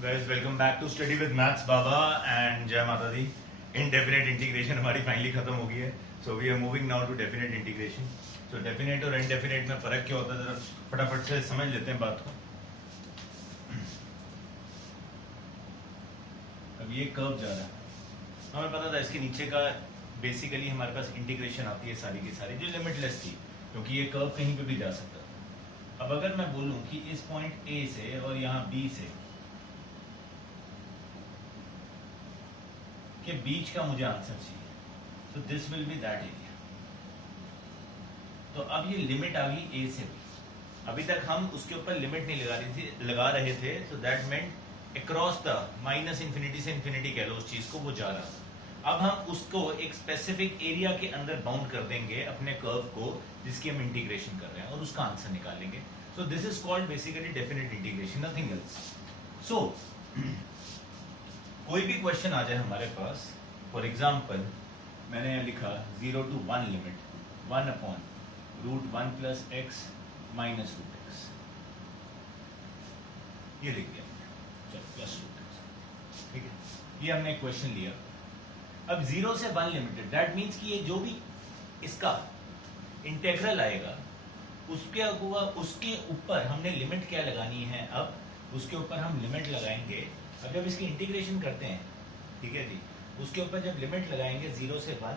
Guys, welcome back to Study with Maths Baba and Jai Mata Di. Indefinite integration हमारी finally खत्म हो गई है. So we are moving now to definite integration. So definite और indefinite में फर्क क्या होता है जरा फटाफट से समझ लेते हैं बात को. अब ये कर्व जा रहा है. हमें पता था इसके नीचे का बेसिकली हमारे पास इंटीग्रेशन आती है सारी की सारी जो लिमिटलेस थी क्योंकि ये कर्व कहीं पे भी जा सकता था. अब अगर मैं बोलूं कि इस पॉइंट ए से और यहाँ बी से के बीच का मुझे आंसर चाहिए, तो this will be that area. तो अब ये लिमिट आ गई ए से बी. अभी तक हम उसके ऊपर लिमिट नहीं लगा रहे थे, तो that meant across the minus infinity से इंफिनिटी कह लो उस चीज को, वो जा रहा था. अब हम उसको एक स्पेसिफिक एरिया के अंदर बाउंड कर देंगे अपने कर्व को जिसकी हम इंटीग्रेशन कर रहे हैं और उसका आंसर निकालेंगे. So this is called basically definite integration, nothing else. So कोई भी क्वेश्चन आ जाए हमारे पास, फॉर एग्जाम्पल मैंने लिखा 0 to 1 limit 1 upon √1 plus x minus √x, ये लिख दिया चलो प्लस √x. ठीक है, ये हमने एक क्वेश्चन लिया. अब 0 से 1 लिमिटेड, दैट मीन्स कि ये जो भी इसका इंटेग्रल आएगा उसके ऊपर हमने लिमिट क्या लगानी है. अब उसके ऊपर हम लिमिट लगाएंगे. अब जब इसकी इंटीग्रेशन करते हैं, ठीक है जी, उसके ऊपर जब लिमिट लगाएंगे 0 से 1,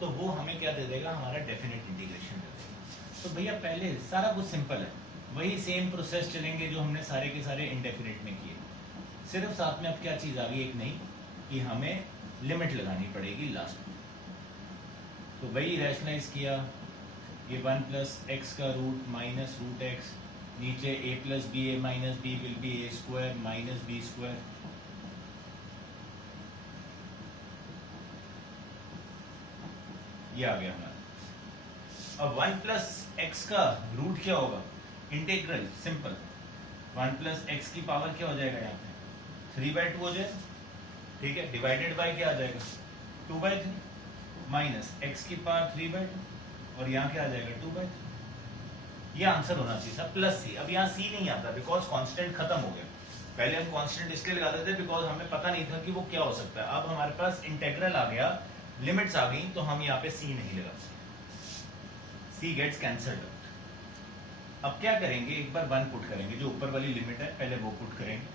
तो वो हमें क्या दे देगा, हमारा डेफिनेट इंटीग्रेशन दे देगा. तो भैया पहले सारा कुछ सिंपल है, वही सेम प्रोसेस चलेंगे जो हमने सारे के सारे इंडेफिनेट में किए. सिर्फ साथ में अब क्या चीज आ गई, एक नहीं, कि हमें लिमिट लगानी पड़ेगी लास्ट में. तो वही रैशनलाइज किया, ये 1 प्लस एक्स का रूट माइनस √x, नीचे a plus b a minus b will be a square minus b square. ये आ गया हमारा. अब 1 प्लस एक्स का रूट क्या होगा, इंटीग्रल सिंपल. 1 प्लस एक्स की पावर क्या हो जाएगा, यहाँ पे 3/2 हो जाएगा. ठीक है, डिवाइडेड बाय क्या आ जाएगा 2/3 माइनस एक्स की पावर 3/2 और यहाँ क्या आ जाएगा 2/3. ये आंसर होना चाहिए था प्लस सी. अब यहाँ सी नहीं आता बिकॉज कांस्टेंट खत्म हो गया. पहले हम कांस्टेंट इसलिए लगाते थे बिकॉज हमें पता नहीं था कि वो क्या हो सकता है. अब हमारे पास इंटेग्रल आ गया, लिमिट्स आ गई, तो हम यहाँ पे सी नहीं लगा सकते. सी गेट्स कैंसल्ड आउट. अब क्या करेंगे, एक बार 1 पुट करेंगे, जो ऊपर वाली लिमिट है पहले वो पुट करेंगे.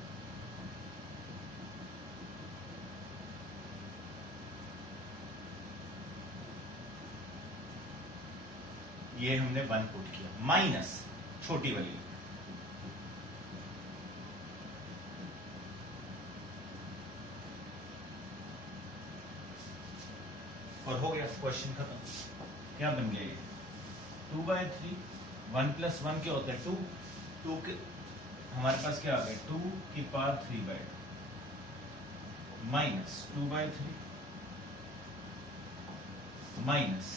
ये हमने 1 पुट किया माइनस छोटी वाली, और हो गया क्वेश्चन खत्म. क्या बन गया, ये 2/3. 1 प्लस 1 क्या होता है 2. 2 के हमारे पास क्या आ गया 2 की पावर 3/2 माइनस 2/3 माइनस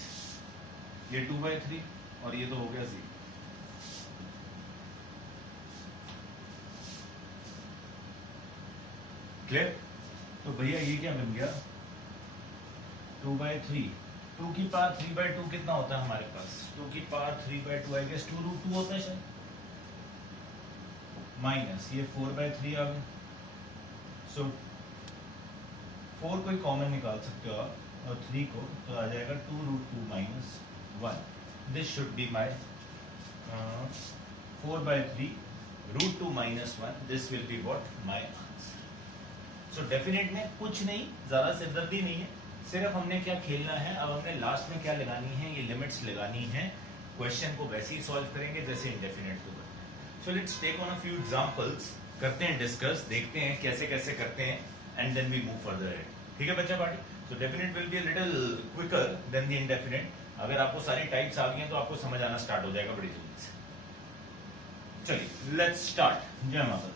ये 2/3 और ये तो हो गया 0. क्लियर. तो भैया ये क्या बन गया 2/3. 2 की पावर 3/2 कितना होता है हमारे पास, 2 की पावर 3/2 आई गेस 2√2 होता है शायद, माइनस ये 4/3 आ गया. सो 4 कोई कॉमन निकाल सकते हो आप और 3 को, तो आ जाएगा 2√2 minus 1. This should be my 4/3 √2 minus 1. This will be what my answer. So definite में कुछ नहीं, ज्यादा सिरदर्दी नहीं है, सिर्फ हमने क्या खेलना है, अब हमने लास्ट में क्या लगानी है, ये लिमिट्स लगानी है. क्वेश्चन को वैसे ही सॉल्व करेंगे जैसे इंडेफिनेट को करते हैं. So let's take on a few examples, करते हैं डिस्कस, देखते हैं कैसे कैसे करते हैं, and then we move further. ठीक है बच्चा party. So definite will be a little quicker than the indefinite. अगर आपको सारी टाइप्स आ गई हैं तो आपको समझ आना स्टार्ट हो जाएगा बड़ी जल्दी से. चलिए लेट्स स्टार्ट. जय माता दी.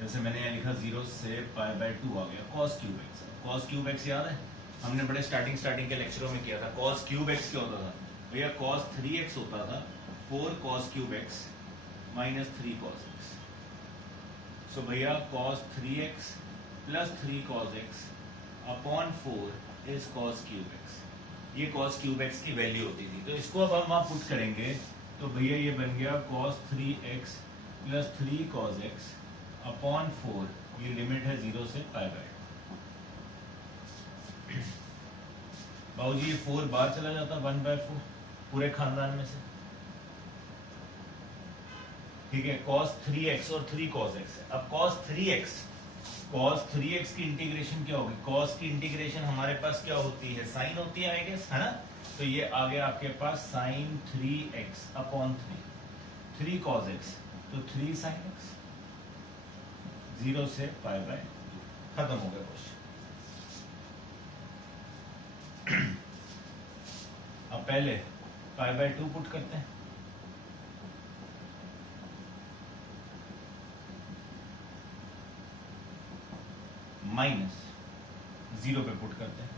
जैसे मैंने यहाँ लिखा 0 से π/2 आ गया cos cube x. cos cube x याद है, हमने बड़े स्टार्टिंग के लेक्चरों में किया था. cos क्यूब x क्या होता था भैया, cos 3x होता था 4 cos cube x minus 3 cos x. सो भैया cos 3x plus 3 cos x upon 4 is cos cube x. ये कॉस क्यूब एक्स की वैल्यू होती थी, तो इसको अब हम वहां पुट करेंगे तो भैया ये बन गया cos 3x plus 3 cos x upon 4, ये लिमिट है 0 से पाई बाय। बाबूजी ये 4 बार चला जाता 1/4 पूरे खानदान में से, ठीक है। cos 3x और 3 cos x है। अब cos 3x की इंटीग्रेशन क्या होगी? cos की इंटीग्रेशन हमारे पास क्या होती है? साइन होती है, आई गेस, है ना। तो ये आ गया आपके पास sine 3x upon 3 cos x, तो 3 sin x, 0 से पाई बाय 2, खत्म हो गया क्वेश्चन। अब पहले पाई बाय 2 पुट करते हैं, माइनस 0 पे पुट करते हैं,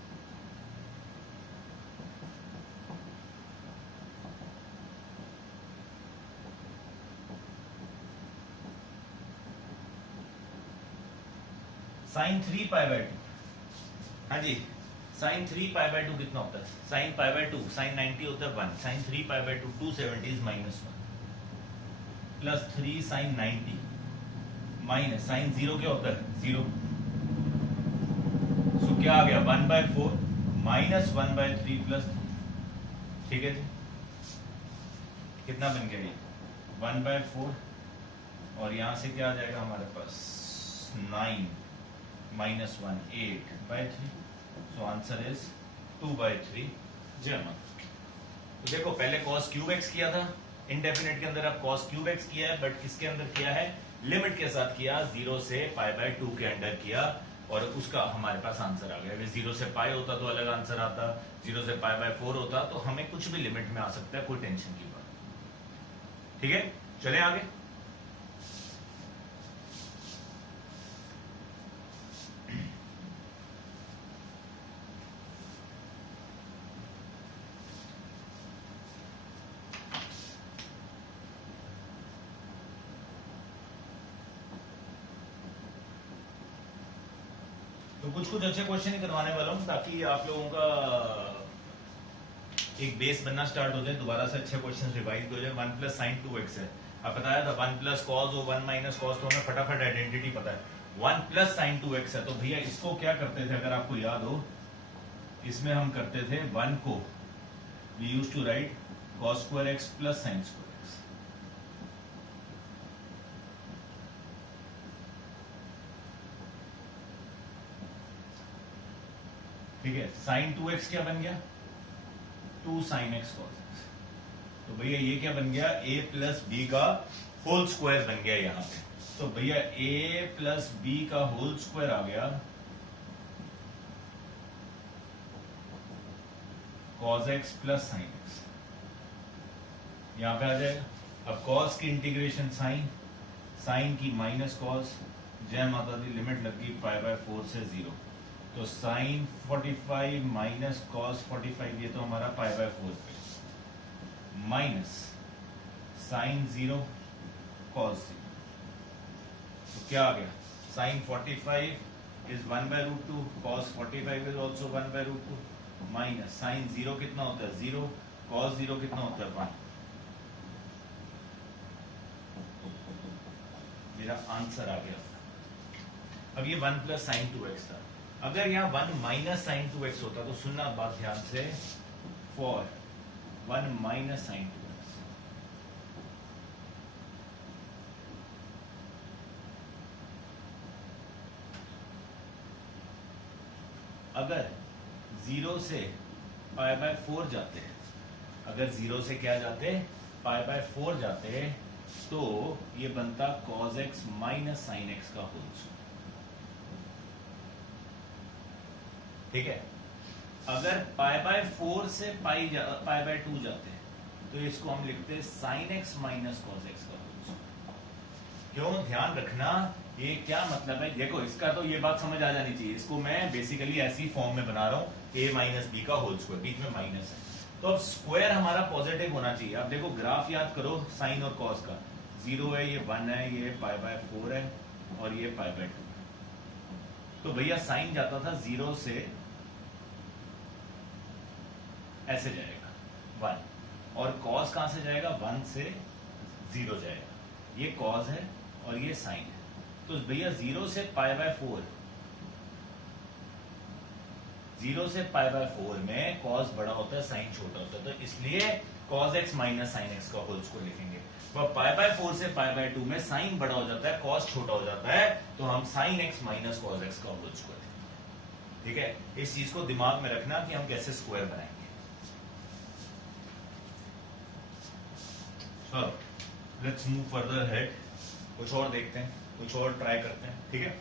साइन 3 पाई बाय 2, हाँ जी, साइन 3 पाई बाय 2 कितना होता है? साइन पाई बाय 2 साइन 90 होता है 1, sine 3 pi by 2 270 is -1 plus 3 sine 90 minus sine 0 क्या होता है? 0। सो क्या आ गया? 1/4 माइनस 1/3 प्लस 3, ठीक है जी। कितना बन गया ये? 1/4 और यहां से क्या आ जाएगा हमारे पास? 9 माइनस 1 8/3, सो आंसर इज 2/3। जय माता। तो देखो पहले cos क्यूब एक्स किया था इंडेफिनेट के अंदर, अब cos क्यूब एक्स किया है, बट किसके अंदर किया है? लिमिट के साथ किया, 0 से पाई बाय 2 के अंडर किया, और उसका हमारे पास आंसर आ गया। अगर 0 से पाई होता तो अलग आंसर आता, 0 से पाई बाय 4 होता तो हमें कुछ भी लिमिट में आ सकता है, कोई टेंशन की बात, ठीक है। चले आगे। तो कुछ अच्छे क्वेश्चन ही करवाने वाला हूँ ताकि आप लोगों का एक बेस बनना स्टार्ट हो जाए, दोबारा से अच्छे क्वेश्चन रिवाइज हो जाए। 1 प्लस साइन 2x है, अब बताया था 1 प्लस कॉस और 1 माइनस कॉस, तो हमें फटाफट आइडेंटिटी पता है। 1 प्लस साइन 2x है, तो भैया इसको क्या करते थे अगर आपको याद हो? इसमें हम करते थे 1 को we used to write cos square x plus sine square x, ठीक है। साइन 2x क्या बन गया? 2 sin x cos x, तो भैया ये क्या बन गया? a प्लस बी का होल स्क्वायर बन गया यहां पे, तो भैया a प्लस बी का होल स्क्वायर आ गया cos x plus sign x, यहां पे आ जाएगा। अब cos की इंटीग्रेशन साइन, साइन की माइनस cos, जय माता दी, लिमिट लग गई पाई बाय 4 से 0, तो साइन 45 माइनस कॉस 45, ये तो हमारा पाई बाय 4 पे, माइनस साइन 0 कॉस 0, तो क्या आ गया? Sine 45 is 1/√2, cos 45 is also 1/√2, minus sine 0 कितना होता है? 0, कॉस 0 कितना होता है? 1। मेरा आंसर आ गया। अब ये 1 प्लस साइन 2x था, अगर यहाँ 1 माइनस साइन 2x होता तो सुनना बात ध्यान से, फॉर 1 माइनस साइन 2x, अगर 0 से पाई बाय 4 जाते हैं, अगर 0 से क्या जाते? पाई बाय 4 जाते, तो ये बनता cos x minus sine x का होल स्क्वायर, ठीक है। अगर पाई बाय 4 से पाई बाय 2 जाते हैं, तो इसको हम लिखते हैं sine x minus cos x का होल स्क्वायर। क्यों? ध्यान रखना, ये क्या मतलब है? देखो इसका तो ये बात समझ आ जानी चाहिए, इसको मैं बेसिकली ऐसी फॉर्म में बना रहा हूँ, a माइनस बी का होल स्क्वायर, बीच में माइनस है, तो अब स्क्वायर हमारा पॉजिटिव होना चाहिए। अब देखो ग्राफ याद करो साइन और कॉस का, 0 है, ये 1 है, ये पाई बाय 4 है, और ये पाई बाय 2, तो भैया साइन जाता था 0 से ऐसे जाएगा 1, और कॉस कहां से जाएगा 1 से 0 जाएगा, ये कॉस है और ये साइन है। तो भैया 0 से π/4, 0 से π/4 में कॉस बड़ा होता है साइन छोटा होता है, तो इसलिए cos x minus sine x का होल स्क्वायर लिखेंगे। तो π/4 से π/2 में साइन बड़ा हो जाता है कॉस छोटा हो जाता है, तो हम sine x minus cos x का होल स्क्वायर। ठीक है, इस चीज को दिमाग में रखना कि हम कैसे स्क्वायर बनाएंगे। चलो लेट्स मूव फर्दर हेड, कुछ और देखते हैं, कुछ और ट्राई करते हैं। ठीक है,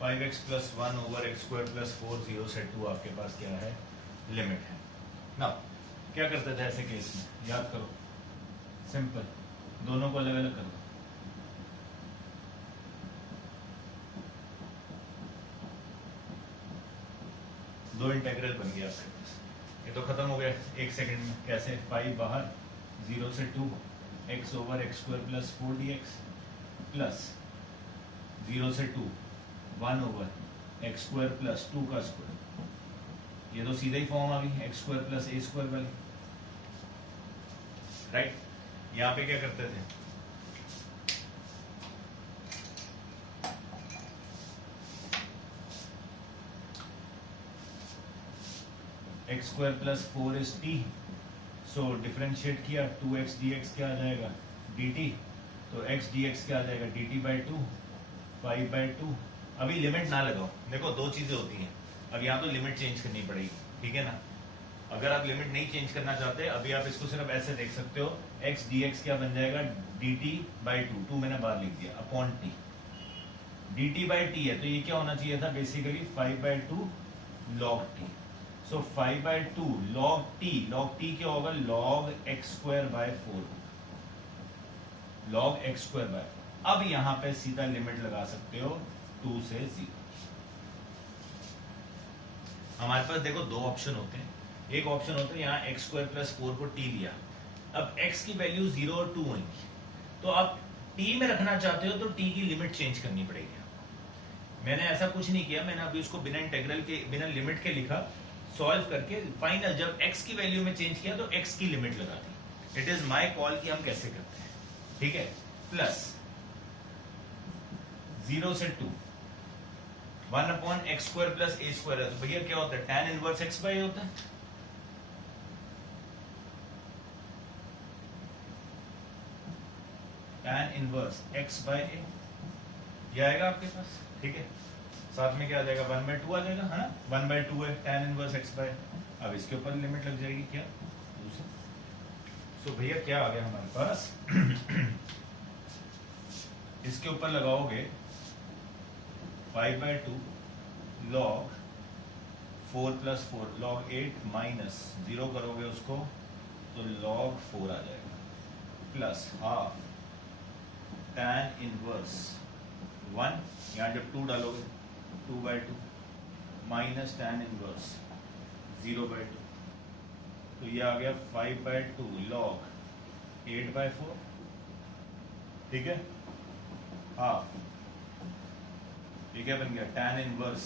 five x plus 1 over x square plus 4 0 से 2 आपके पास क्या है, लिमिट है ना। क्या करते थे ऐसे केस में, याद करो, सिंपल, दोनों को अलग अलग करो। दो इंटेग्रल बन गया आपके पास, ये तो खत्म हो गया एक सेकंड में। कैसे, 5 बाहर, 0 से 2 x over x square plus 4 dx plus 0 से 2 1 ओवर एक्स स्क्वायर प्लस 2 का स्क्वायर। ये तो सीधा ही फॉर्म आ गई एक्स स्क्वायर प्लस ए स्क्वायर वाली, राइट। यहां पे क्या करते थे, x square plus 4 is T, so differentiate किया, 2x dx क्या आ जाएगा dt, तो x dx क्या आ जाएगा dt/2 5/2। अभी लिमिट ना लगाओ, देखो दो चीजें होती हैं, अब यहाँ तो लिमिट चेंज करनी पड़ेगी, ठीक है ना। अगर आप लिमिट नहीं चेंज करना चाहते, अभी आप इसको सिर्फ ऐसे देख सकते हो, x dx क्या बन जाएगा dt/2, 2 मैंने बाहर लिख दिया, अपॉन t, dt/t है, तो ये क्या होना चाहिए था बेसिकली 5/2 log t। सो 5/2 log t क्या होगा, log x square by 4, log x square by 4। अब यहां पे सीधा लिमिट लगा सकते हो 2 से 0। हमारे पास देखो दो ऑप्शन होते हैं, एक ऑप्शन होता है यहाँ एक्स स्क्वायर प्लस 4 को t लिया, अब x की वैल्यू 0 और 2 होंगी, तो आप t में रखना चाहते हो तो t की लिमिट चेंज करनी पड़ेगी। मैंने ऐसा कुछ नहीं किया, मैंने अभी उसको बिना इंटीग्रल के, बिना लिमिट के लिखा, सॉल्व करके फाइनल जब x की वैल्यू में चेंज किया तो x की लिमिट लगा दी। इट इज माय कॉल कि हम कैसे करते हैं, ठीक है। प्लस 0 से 2 1 अपॉन एक्स स्क्वायर प्लस ए स्क्वायर है, तो भैया क्या होता है, tan इनवर्स x बाय होता है, tan इनवर्स x बाय ए, ये आएगा आपके पास, ठीक है। साथ में क्या आ जाएगा 1/2 आ जाएगा, है ना, 1/2 है tan इनवर्स x बाय। अब इसके ऊपर लिमिट लग जाएगी क्या, 2 से। सो भैया क्या आ गया हमारे पास इसके ऊपर लगाओगे 5/2 log 4 प्लस 4 log 8 माइनस 0 करोगे उसको तो log 4 आ जाएगा, प्लस हाफ tan इनवर्स 1, यहाँ जब 2 डालोगे 2/2 माइनस tan इनवर्स 0/2, तो ये आ गया 5/2 log 8/4, ठीक है। हाफ, ये क्या बन गया, tan inverse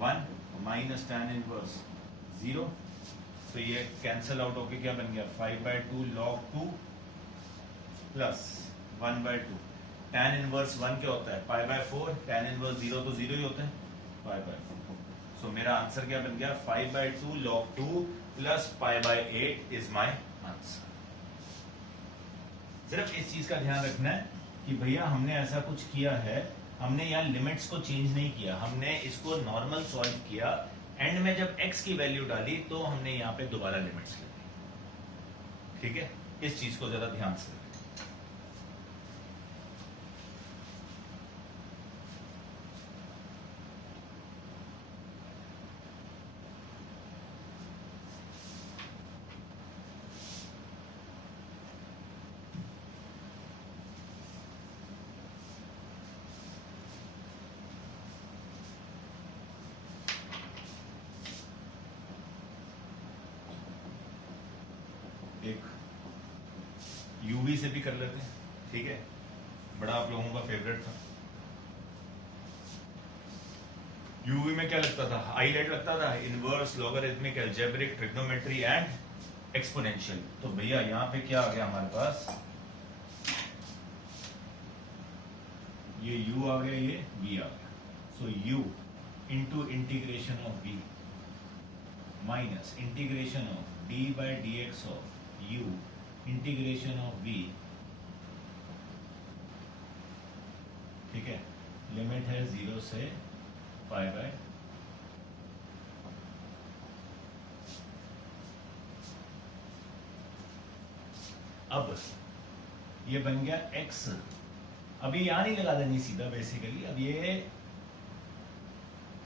1 minus tan inverse 0, तो ये कैंसल आउट होके क्या बन गया 5/2 log 2 प्लस 1/2। tan इनवर्स 1 क्या होता है π/4, tan इनवर्स 0 तो 0 ही होता है, π/4। सो मेरा आंसर क्या बन गया 5/2 log 2 plus π/8 is my answer. सिर्फ इस चीज का ध्यान रखना है कि भैया हमने ऐसा कुछ किया है, हमने यहाँ लिमिट्स को चेंज नहीं किया, हमने इसको नॉर्मल सॉल्व किया, एंड में जब x की वैल्यू डाली तो हमने यहाँ पे दोबारा लिमिट्स ले ली, ठीक है। इस चीज को जरा ध्यान से, यूवी से भी कर लेते हैं, ठीक है, बड़ा आप लोगों का फेवरेट था। यूवी में क्या लगता था, आईलेट लगता था, inverse, logarithmic, algebraic, trigonometry and exponential. तो भैया यहाँ पे क्या आ गया हमारे पास, ये u आ गया, ये v आ गया। सो u into integration of v minus integration of d by D x of u integration of v, ठीक है, लिमिट है 0 से पाई बाय, अब ये बन गया x, अभी यहां नहीं लगा देनी सीधा बेसिकली, अब ये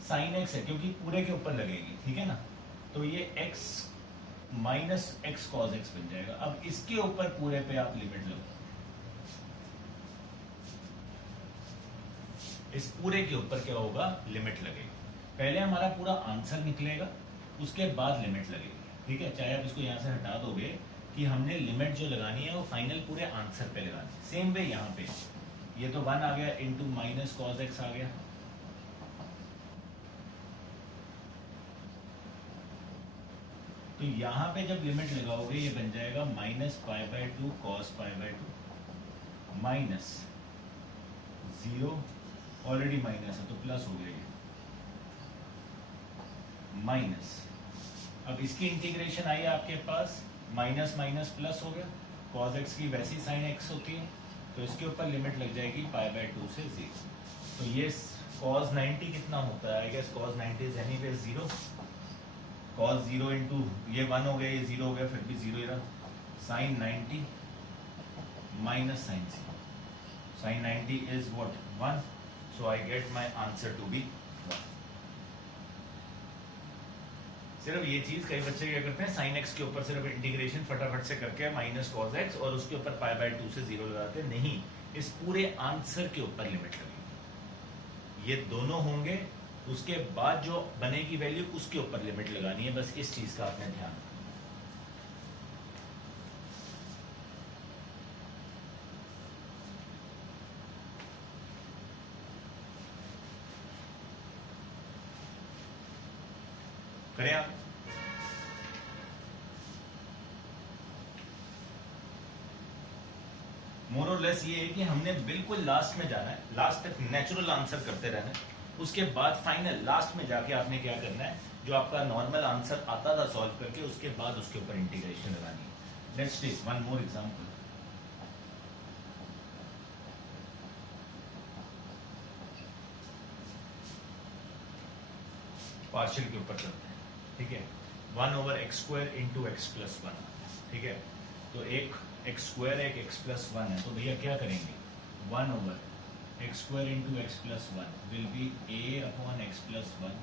साइन x है क्योंकि पूरे के ऊपर लगेगी, ठीक है ना, तो ये x minus x cos x बन जाएगा। अब इसके ऊपर पूरे पे आप लिमिट लगाओ, इस पूरे के ऊपर क्या होगा, लिमिट लगेगी। पहले हमारा पूरा आंसर निकलेगा, उसके बाद लिमिट लगेगी, ठीक है। चाहे आप इसको यहां से हटा दोगे कि हमने लिमिट जो लगानी है वो फाइनल पूरे आंसर पे लगानी है। सेम वे यहाँ पे ये तो 1 आ गया इंटू माइनस कॉस एक्स आ गया, तो यहां पे जब लिमिट लगाओगे ये बन जाएगा minus pi by 2 cos pi by 2 minus 0, already minus है तो प्लस हो गया ये, माइनस, अब इसकी इंटीग्रेशन आई आपके पास, माइनस माइनस प्लस हो गया, कॉस एक्स की वैसी साइन एक्स होती है, तो इसके ऊपर लिमिट लग जाएगी पाई बाय 2 से 0। तो ये कॉस 90 कितना होता है, I guess cos 90 is anyways 0, कॉस 0 इंटू ये 1 हो गया, ये 0 हो गया, फिर भी 0 ही रहा, sine 90 minus sine 0, sine 90 is what 1, so I get my answer to be 1। सिर्फ ये चीज कई बच्चे क्या करते हैं, साइन एक्स के ऊपर सिर्फ इंटीग्रेशन फटाफट से करके माइनस कॉस एक्स और उसके ऊपर पाई बाय 2 से 0 लगाते हैं, नहीं, इस पूरे आंसर के ऊपर लिमिट लगेगी, ये दोनों होंगे, उसके बाद जो बनेगी वैल्यू उसके ऊपर लिमिट लगानी है, बस इस चीज का आपने ध्यान रखना। करें आप, मोर और लेस ये है कि हमने बिल्कुल लास्ट में जाना है, लास्ट तक नेचुरल आंसर करते रहना है, उसके बाद फाइनल लास्ट में जाके आपने क्या करना है, जो आपका नॉर्मल आंसर आता था सॉल्व करके, उसके बाद उसके ऊपर इंटीग्रेशन लगानी है। Let's take one more example. Partial के ऊपर चलते हैं, ठीक है, 1/x² इंटू एक्स प्लस 1, ठीक है, तो एक x² एक x प्लस 1 है, तो भैया क्या करेंगे, 1/x² into x plus 1 will be a upon x plus 1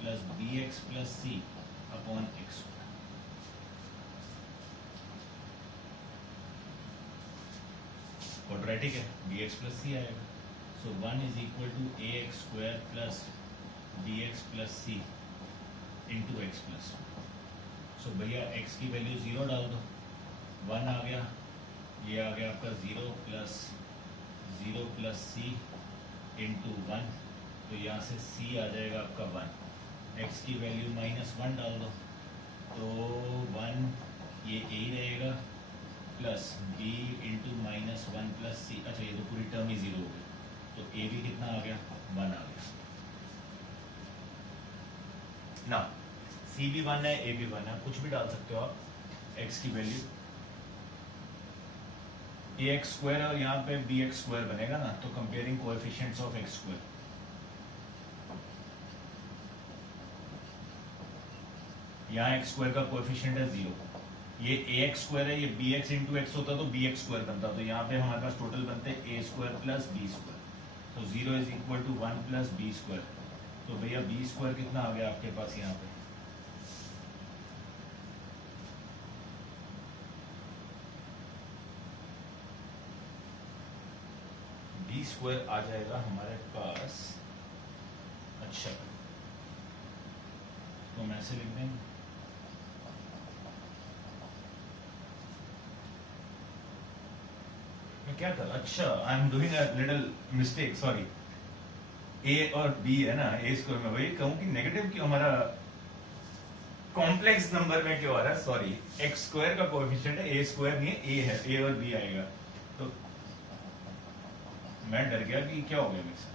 plus bx plus c upon x²। Quadratic है, bx प्लस c आएगा, so 1 is equal to ax² plus bx plus c into x plus 1। So भैया x की value 0 डाल दो, 1 आ गया, ये आ गया आपका 0 प्लस c इंटू 1, तो यहाँ से c आ जाएगा आपका 1, x की वैल्यू -1 डाल दो, तो 1 ये a ही रहेगा plus b into -1 plus c, अच्छा ये तो पूरी टर्म ही 0 हो गई, तो a भी कितना आ गया, 1 आ गया ना, c भी 1 है, a भी 1 है, कुछ भी डाल सकते हो आप, x की वैल्यू ax² और यहाँ पे bx² बनेगा ना, तो कंपेयरिंग कोएफिशिएंट्स ऑफ x², यहाँ x² का कोएफिशिएंट है 0, ये ax² है, ये bx इंटू एक्स होता तो bx² बनता, तो यहाँ पे हमारे पास टोटल बनते हैं a² प्लस b², तो 0 is equal to 1 plus b², तो भैया b² कितना आ गया आपके पास यहाँ पे, b² आ जाएगा हमारे पास, अच्छा तो हम ऐसे लिख देंगे, क्या कर, अच्छा I am doing a little mistake, sorry. A और बी है ना, ए स्क्वायर में वही कहूँ कि नेगेटिव क्यों हमारा कॉम्प्लेक्स नंबर में क्यों आ रहा है, सॉरी। एक्स स्क्वायर का कोएफिशिएंट है, ए स्क्वायर नहीं है, ए है, ए और बी आएगा। तो मैं डर गया कि क्या हो गया मेरे साथ,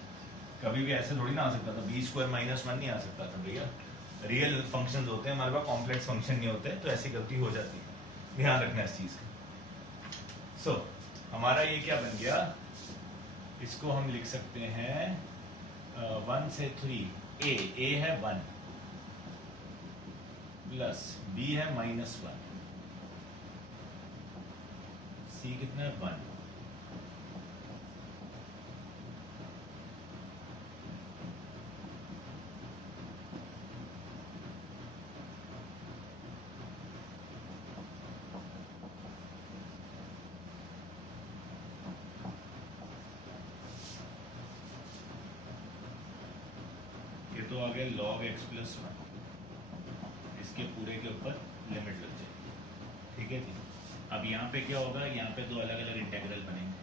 कभी भी ऐसे थोड़ी ना आ सकता था, बी स्क्वायर माइनस वन नहीं आ सकता था भैया। रियल फंक्शंस होते हैं हमारे पास, कॉम्प्लेक्स फंक्शन नहीं होते, तो ऐसी गलती हो जाती है, ध्यान रखना इस चीज का। सो हमारा ये क्या बन गया, इसको हम लिख सकते हैं 1 से 3, ए है 1 प्लस बी है -1, सी कितना है 1। ये तो आ गया log x प्लस 1, इसके पूरे के ऊपर लिमिट लग जाएगी, ठीक है जी। अब यहाँ पे क्या होगा, यहाँ पे दो अलग अलग इंटेग्रल बनेंगे।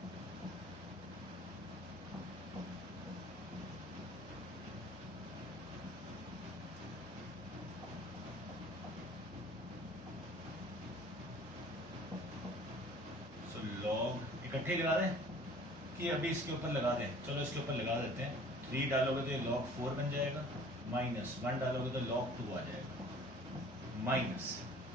सो log इकट्ठे लगा दें कि अभी इसके ऊपर लगा दें, चलो इसके ऊपर लगा देते हैं। 3 डालोगे तो ये log 4 बन जाएगा, -1 डालोगे तो log 2 आ जाएगा, माइनस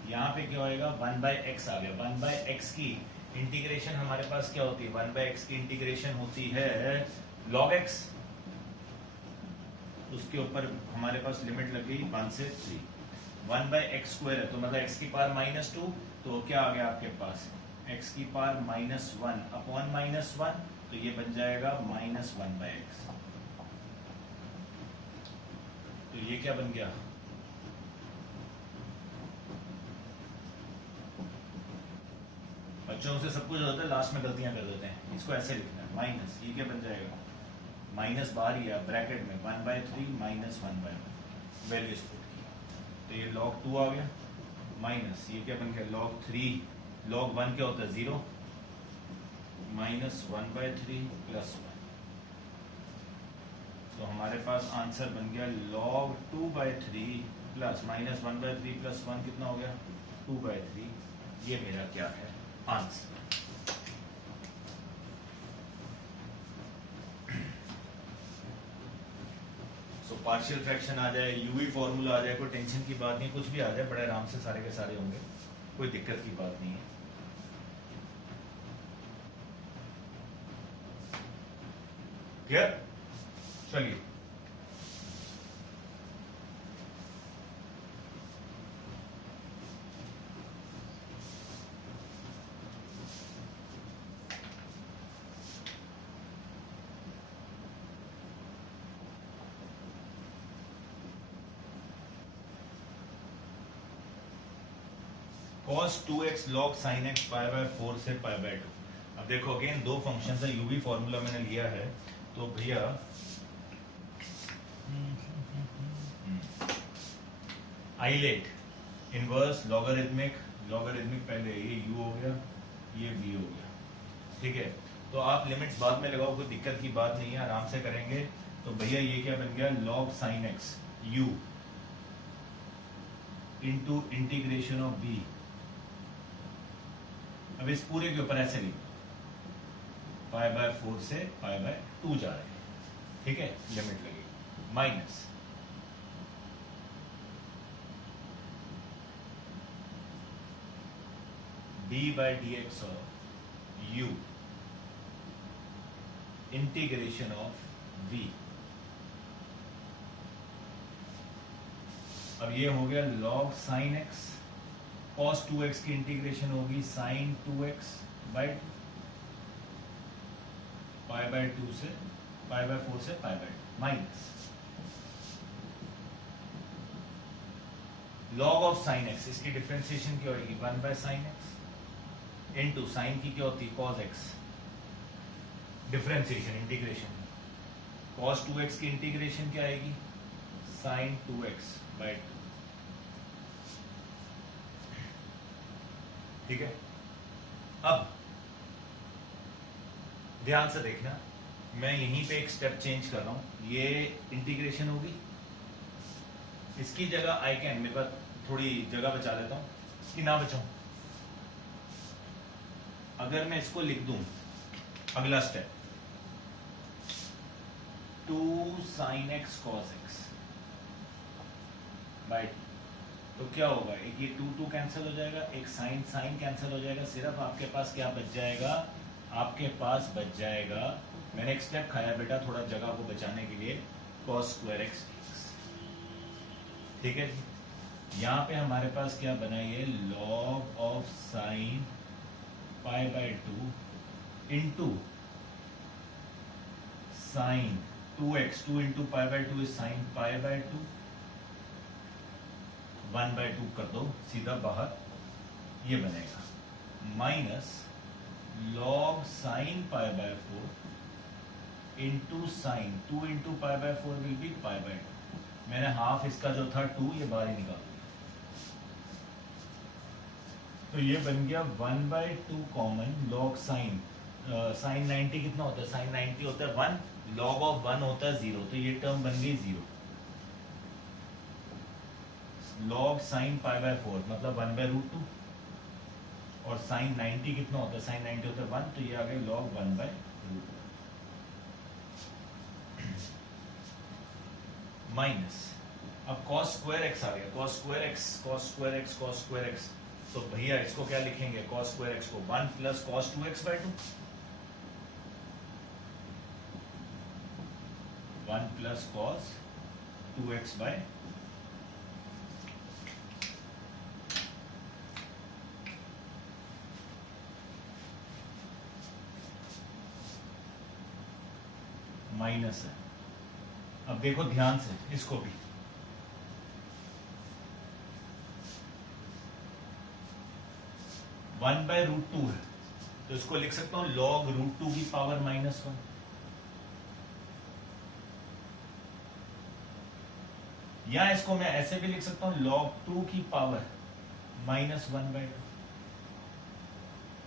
यहाँ पे क्या होएगा 1/x आ गया। 1/x की इंटीग्रेशन हमारे पास क्या होती है, 1/x की इंटीग्रेशन होती है log x, उसके ऊपर हमारे पास लिमिट लग गई 1 से 3। 1/x स्क्वायर है तो मतलब x की पावर -2, तो क्या आ गया आपके पास x की पावर -1 अपॉन -1, तो ये बन जाएगा -1/x। तो ये क्या बन गया, बच्चों से सब कुछ होता है, लास्ट में गलतियां कर देते हैं। इसको ऐसे लिखना है माइनस, ये क्या बन जाएगा, माइनस बाहर ही है ब्रैकेट में 1/3 -1/1 वैल्यूज पुट की, तो ये log 2 आ गया, माइनस ये क्या बन गया log 3, log 1 क्या होता है 0, -1/3 +1, तो हमारे पास आंसर बन गया log 2/3 प्लस -1/3 + 1 कितना हो गया 2/3। ये मेरा क्या है आंसर। सो पार्शियल फ्रैक्शन आ जाए, यूवी फॉर्मूला आ जाए, कोई टेंशन की बात नहीं, कुछ भी आ जाए बड़े आराम से सारे के सारे होंगे, कोई दिक्कत की बात नहीं है। क्लियर, चलिए cos 2x log sin x π/4 से π/2। अब देखो अगेन दो फंक्शन है, यूवी फॉर्मूला मैंने लिया है, तो भैया आइलेट इनवर्स लॉगरिथमिक, लॉगरिथमिक पहले ये u हो गया, ये v हो गया, ठीक है। तो आप लिमिट्स बाद में लगाओ, कोई दिक्कत की बात नहीं है, आराम से करेंगे। तो भैया ये क्या बन गया log sin x u into integration of v। अब इस पूरे के ऊपर ऐसे लिखो, π/4 से π/2 जा रहे हैं, ठीक है, लिमिट लगेगी, minus d/dx of u integration of v। अब ये हो गया log sin x, cos 2x की इंटीग्रेशन होगी sin 2x बाय π/2 से π/4 से π/2 minus log of sin x, इसकी डिफरेंशिएशन क्या होगी 1/sin x इनटू sin की क्या होती है cos x, differentiation integration, cos 2x की इंटीग्रेशन क्या आएगी sin 2x बाय 2, ठीक है। अब ध्यान से देखना, मैं यहीं पे एक स्टेप चेंज कर रहा हूं, ये इंटीग्रेशन होगी, इसकी जगह आई कैन, मेरे पास थोड़ी जगह बचा लेता हूं कि ना बचाऊं। अगर मैं इसको लिख दूं, अगला step 2 sin x cos x by, तो क्या होगा, एक ये 2 कैंसिल हो जाएगा, एक साइन साइन कैंसिल हो जाएगा, सिर्फ आपके पास क्या बच जाएगा, आपके पास बच जाएगा, मैंने एक स्टेप खाया बेटा थोड़ा जगह को बचाने के लिए, cos square x dx। ठीक है जी, यहाँ पे हमारे पास क्या बना, ये log of sine pi by 2 into sine 2x, 2 into pi by 2 is sine pi by 2, 1/2 कर दो सीधा बाहर, ये बनेगा minus log sine pi by 4 into sine 2 into pi by 4 will be pi by 2, मैंने हाफ इसका जो था 2 ये बाहर ही निकाल दिया, तो ये बन गया 1/2 कॉमन log साइन, साइन 90 कितना होता है, साइन 90 होता है 1, log ऑफ 1 होता है 0, तो ये टर्म बन गई 0, log साइन पाई बाय 4 मतलब 1/√2, और साइन 90 कितना होता है, साइन 90 होता है 1, तो ये आ गया log 1/√2 माइनस, अब cos स्क्वायर x आ गया, cos square x, cos square x, cos square x, तो भैया इसको क्या लिखेंगे, cos स्क्वायर x को 1 plus cos 2x/2, 1 plus cos 2x/, minus है। अब देखो ध्यान से इसको भी, वन बाय √2 है, तो इसको लिख सकता हूं log √2 की पावर -1, या इसको मैं ऐसे भी लिख सकता हूं log 2 की पावर -1/2,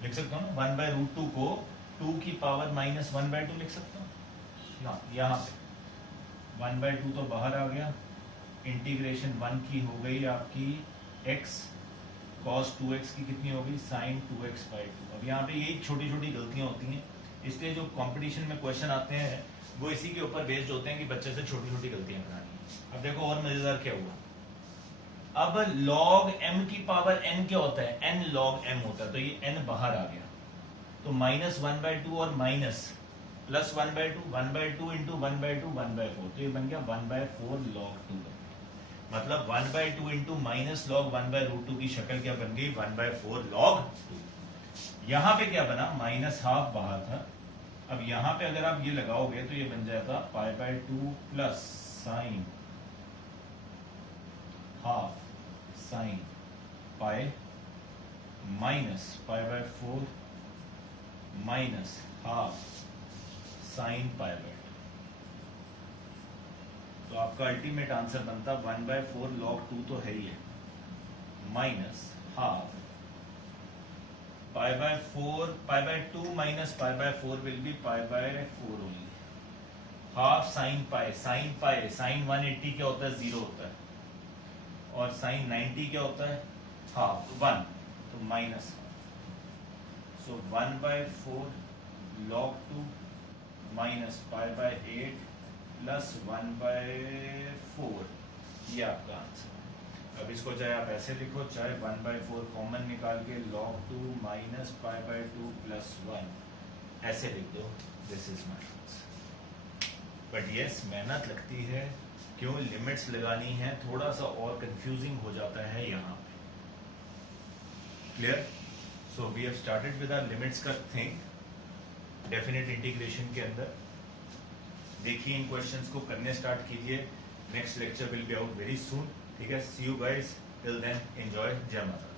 लिख सकता हूं ना, 1/√2 को 2 की पावर -1/2 लिख सकता हूं ना, यहां पे 1/2 तो बाहर आ गया, इंटीग्रेशन 1 की हो गई आपकी x, cos 2x की कितनी होगी, sin 2x/2। अब यहाँ पे यही छोटी छोटी गलतियां होती हैं, इसलिए जो कंपटीशन में क्वेश्चन आते हैं वो इसी के ऊपर बेस्ड होते हैं कि बच्चे से छोटी छोटी गलतियां करानी है। अब देखो और मजेदार क्या हुआ, अब log m की पावर n क्या होता है, n log m होता है, तो ये n बाहर आ गया, तो -1/2 और माइनस प्लस 1/2, 1/2 इंटू 1/2 1/4, तो ये बन गया 1/4 log 2, मतलब 1/2 इंटू माइनस log 1/√2 की शक्ल क्या बन गई, 1/4 log 2। यहां पे क्या बना, -½ बाहर था, अब यहां पे अगर आप ये लगाओगे तो ये बन जाएगा π/2 plus sine ½ sine pi minus π/4 minus ½ sine π/2, तो आपका अल्टीमेट आंसर बनता 1/4 log 2 तो है ही है, minus ½ π/2 minus π/4 will be π/4 only, ½ sine pi, sine 180 क्या होता है, 0 होता है, और साइन 90 क्या होता है, ½ 1, तो माइनस, सो 1/4 log 2 माइनस π/8 प्लस 1/4, ये आपका आंसर। अब इसको चाहे आप ऐसे लिखो, चाहे 1/4 कॉमन निकाल के log 2 माइनस π/2 प्लस 1 ऐसे लिख दो, this is my answer. But yes, मेहनत लगती है, क्यों, लिमिट्स लगानी है, थोड़ा सा और कंफ्यूजिंग हो जाता है यहाँ पे। Clear? So we have started with our limits का थिंग डेफिनेट इंटीग्रेशन के अंदर। देखिए इन क्वेश्चंस को करने स्टार्ट कीजिए, next lecture will be out very soon, ठीक है। See you guys, till then enjoy, जय माता।